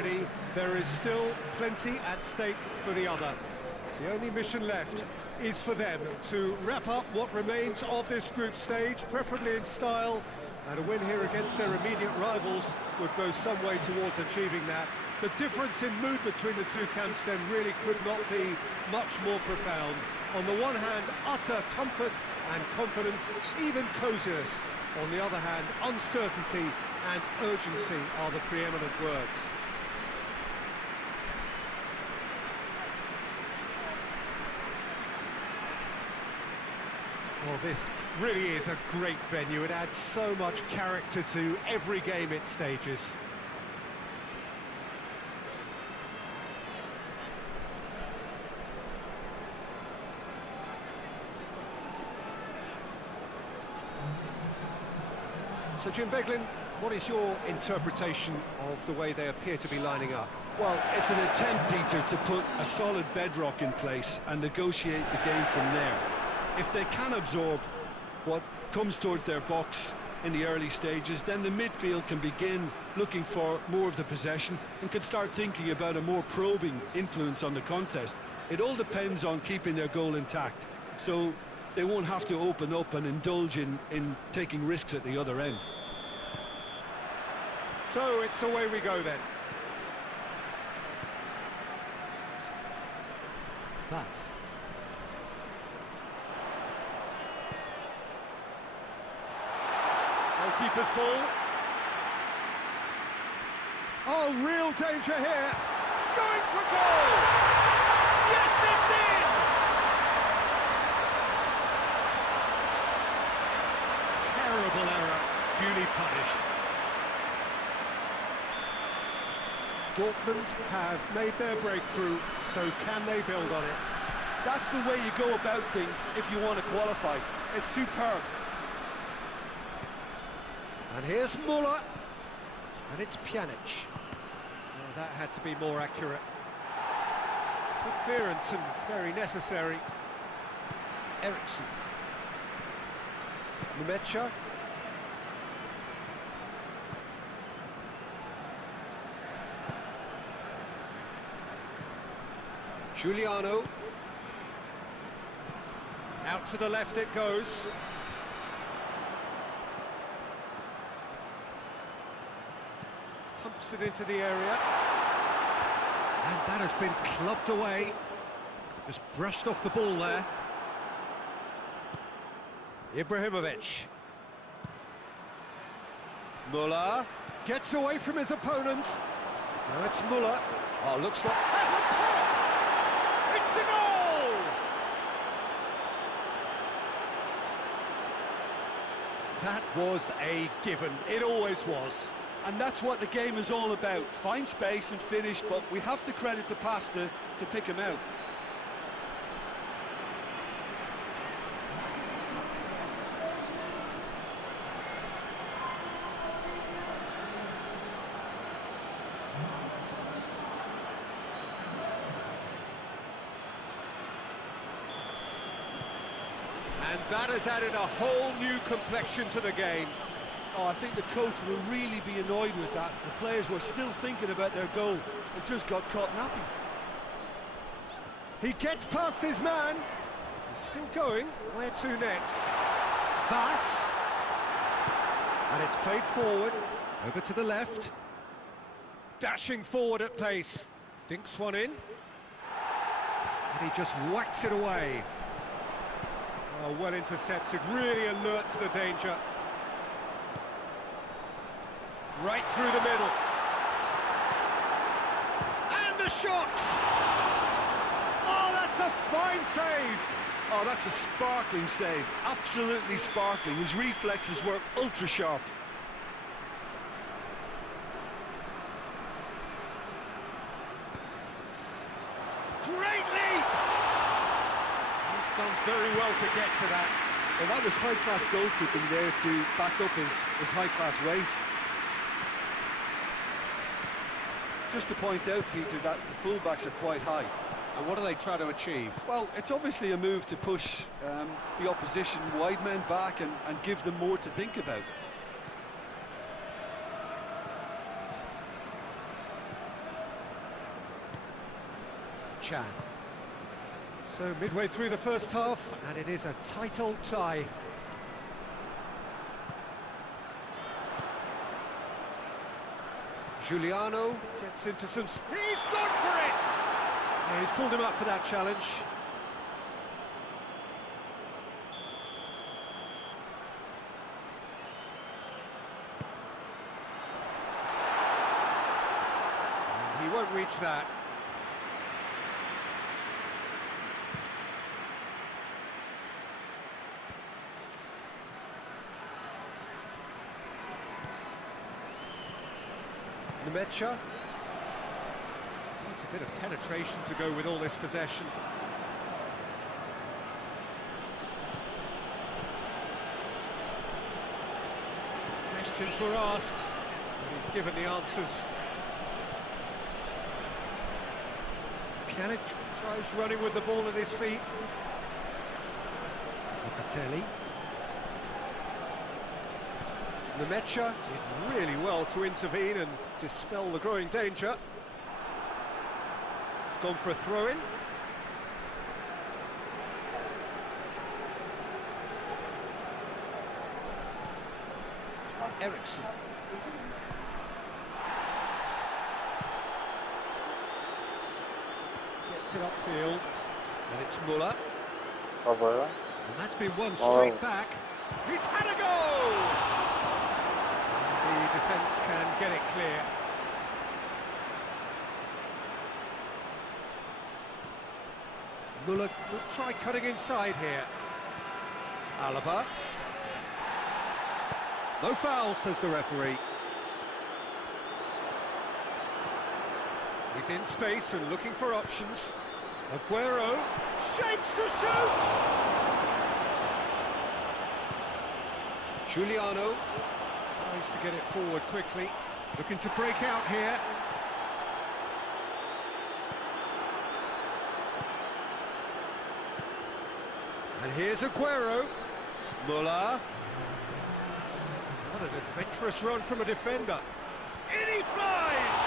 already, there is still plenty at stake for the other. The only mission left is for them to wrap up what remains of this group stage, preferably in style, and a win here against their immediate rivals would go some way towards achieving that. The difference in mood between the two camps then really could not be much more profound. On the one hand, utter comfort and confidence, even coziness. On the other hand, uncertainty and urgency are the preeminent words. Well, this really is a great venue. It adds so much character to every game it stages. So, Jim Beglin, what is your interpretation of the way they appear to be lining up? Well, it's an attempt, Peter, to put a solid bedrock in place and negotiate the game from there. If they can absorb what comes towards their box in the early stages, then the midfield can begin looking for more of the possession and can start thinking about a more probing influence on the contest. It all depends on keeping their goal intact, so they won't have to open up and indulge in taking risks at the other end. So it's away we go then. Pass. Goalkeeper's ball. Oh, real danger here. Going for goal! Yes, it's in! Terrible error, duly punished. Dortmund have made their breakthrough, so can they build on it? That's the way you go about things if you want to qualify. It's superb. And here's Muller, and it's Pjanic. Oh, that had to be more accurate. Good clearance and very necessary. Eriksson. Numecha. Giuliano. Out to the left it goes. Pumps it into the area. And that has been clubbed away. Just brushed off the ball there. Ibrahimovic. Muller gets away from his opponents. Now it's Muller. Oh, looks like... Has a pop! It's a goal! That was a given. It always was. And that's what the game is all about. Find space and finish, but we have to credit the pass to pick him out. And that has added a whole new complexion to the game. Oh, I think the coach will really be annoyed with that. The players were still thinking about their goal and just got caught napping. He gets past his man. He's still going. Where to next? Pass. And it's played forward. Over to the left. Dashing forward at pace. Dinks one in. And he just whacks it away. Oh, well intercepted. Really alert to the danger. Right through the middle. And the shot! Oh, that's a fine save! Oh, that's a sparkling save. Absolutely sparkling. His reflexes were ultra sharp. Great leap! He's done very well to get to that. Well, that was high-class goalkeeping there to back up his high-class wage. Just to point out, Peter, that the fullbacks are quite high. And what do they try to achieve? Well, it's obviously a move to push the opposition wide men back and give them more to think about. Chan. So midway through the first half, and it is a tight old tie. Giuliano gets into some... He's gone for it! Yeah, he's pulled him up for that challenge. He won't reach that. Nemecha. It's a bit of penetration to go with all this possession. Questions were asked, and he's given the answers. Pjanic tries running with the ball at his feet. Locatelli. Nemecha did really well to intervene and dispel the growing danger. It's gone for a throw-in. Eriksson. Gets it upfield, and it's Muller. And that's been won straight back. He's had a goal! The defence can get it clear. Muller will try cutting inside here. Alaba. No foul, says the referee. He's in space and looking for options. Aguero shapes to shoot! Giuliano tries to get it forward quickly, looking to break out here. And here's Aguero. Muller. What an adventurous run from a defender. In he flies!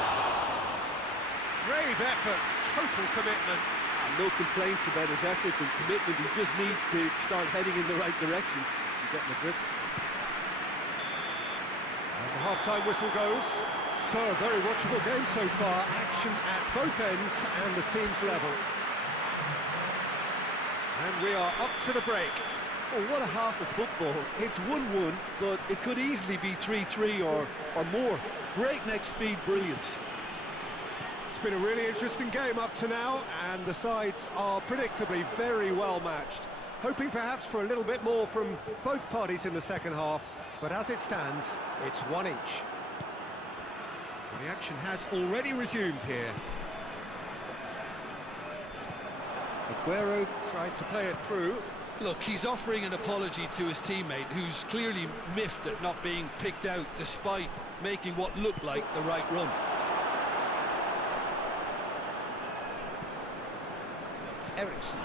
Brave effort, total commitment. And no complaints about his effort and commitment. He just needs to start heading in the right direction and getting the drift. And the half-time whistle goes. So, a very watchable game so far. Action at both ends and the team's level. And we are up to the break. Oh, what a half of football. It's 1-1, but it could easily be 3-3 or more. Breakneck speed brilliance. It's been a really interesting game up to now, and the sides are predictably very well matched. Hoping perhaps for a little bit more from both parties in the second half, but as it stands, it's one each. The action has already resumed here. Aguero tried to play it through. Look, he's offering an apology to his teammate, who's clearly miffed at not being picked out despite making what looked like the right run. Eriksson.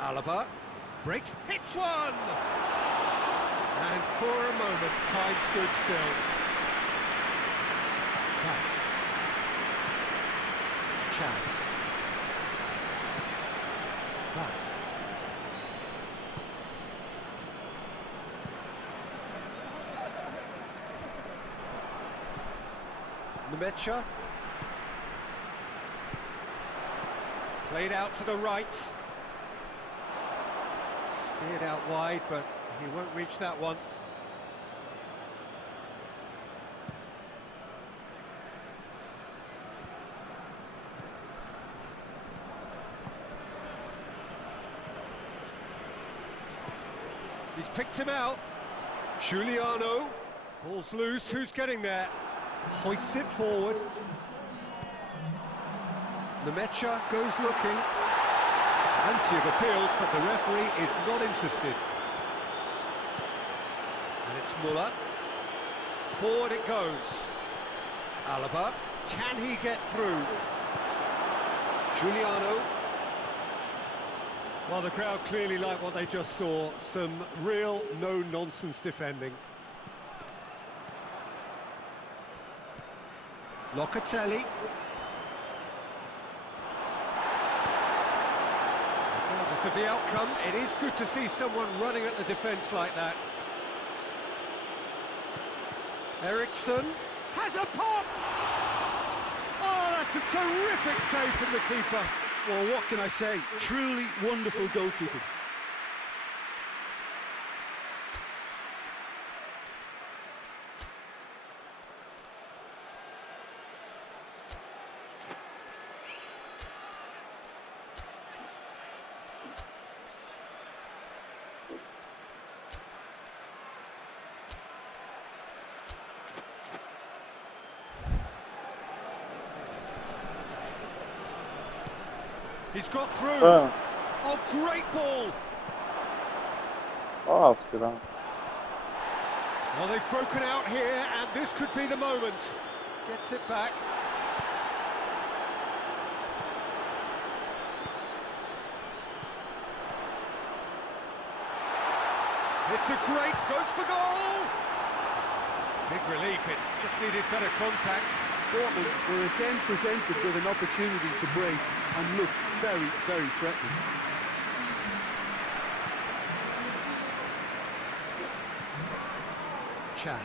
Alaba breaks, hits one! And for a moment, time stood still. Pass. Chan. Pass. Nemecha. Played out to the right. Steered out wide, but he won't reach that one. He's picked him out. Giuliano. Ball's loose. Who's getting there? Hoists it forward. Nemecha goes looking. Plenty of appeals, but the referee is not interested. And it's Muller. Forward it goes. Alaba. Can he get through? Giuliano. Well, the crowd clearly like what they just saw. Some real no-nonsense defending. Locatelli. Regardless of the outcome, it is good to see someone running at the defence like that. Eriksson has a pop! Oh, that's a terrific save from the keeper. Well, what can I say? Truly wonderful goalkeeping. He's got through. Oh, great ball. Oh, that's good. Well, they've broken out here, and this could be the moment. Gets it back. It's a great, goes for goal! Big relief, it just needed better contact. Dortmund were again presented with an opportunity to break and look very, very threatening. Chan.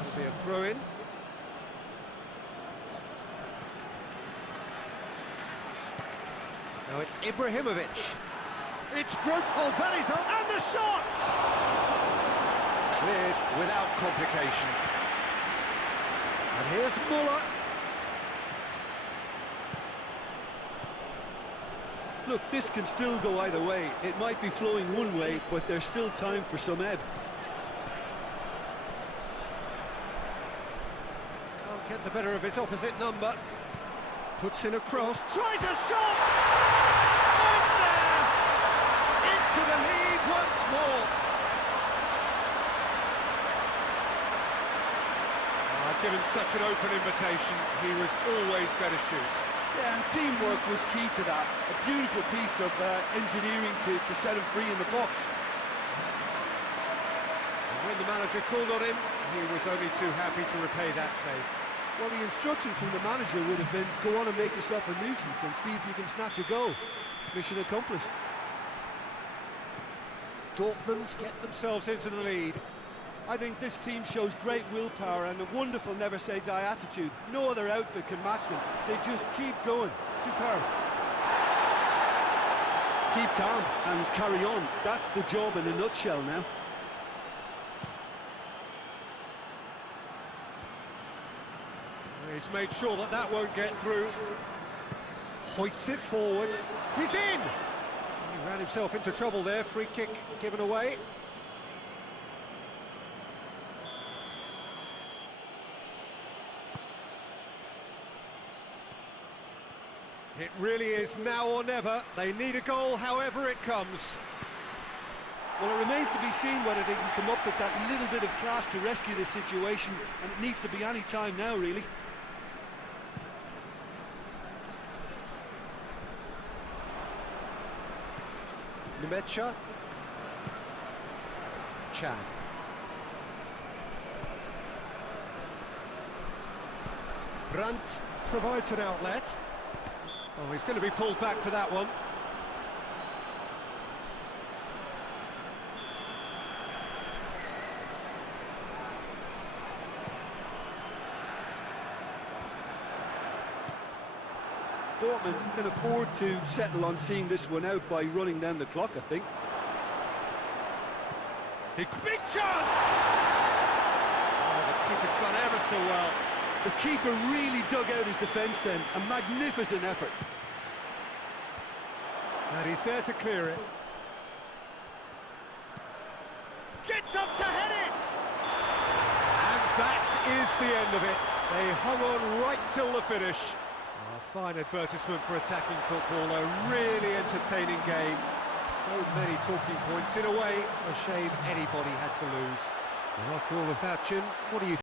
It'll be a throw-in. Now it's Ibrahimovic. It's broke. Oh, that is up, and the shot! Cleared without complication. And here's Muller. Look, this can still go either way. It might be flowing one way, but there's still time for some ebb. Can't get the better of his opposite number. Puts in a cross, tries a shot! It's there! Into the lead once more. Given such an open invitation, he was always going to shoot. Yeah, and teamwork was key to that. A beautiful piece of engineering to set him free in the box. And when the manager called on him, he was only too happy to repay that favour. Well, the instruction from the manager would have been, go on and make yourself a nuisance and see if you can snatch a goal. Mission accomplished. Dortmund get themselves into the lead. I think this team shows great willpower and a wonderful never-say-die attitude. No other outfit can match them. They just keep going. Superb. Keep calm and carry on. That's the job in a nutshell now. He's made sure that that won't get through. Hoists it forward. He's in! He ran himself into trouble there. Free kick given away. It really is now or never. They need a goal, however it comes. Well, it remains to be seen whether they can come up with that little bit of class to rescue this situation, and it needs to be any time now, really. Nemecha. Chan. Brandt provides an outlet. Oh, he's going to be pulled back for that one. Dortmund can afford to settle on seeing this one out by running down the clock, I think. Big chance! Oh, the keeper's done ever so well. The keeper really dug out his defence then. A magnificent effort. And he's there to clear it. Gets up to head it! And that is the end of it. They hung on right till the finish. A fine advertisement for attacking football, a really entertaining game. So many talking points. In a way, a shame anybody had to lose. And after all of that, Jim, what do you think?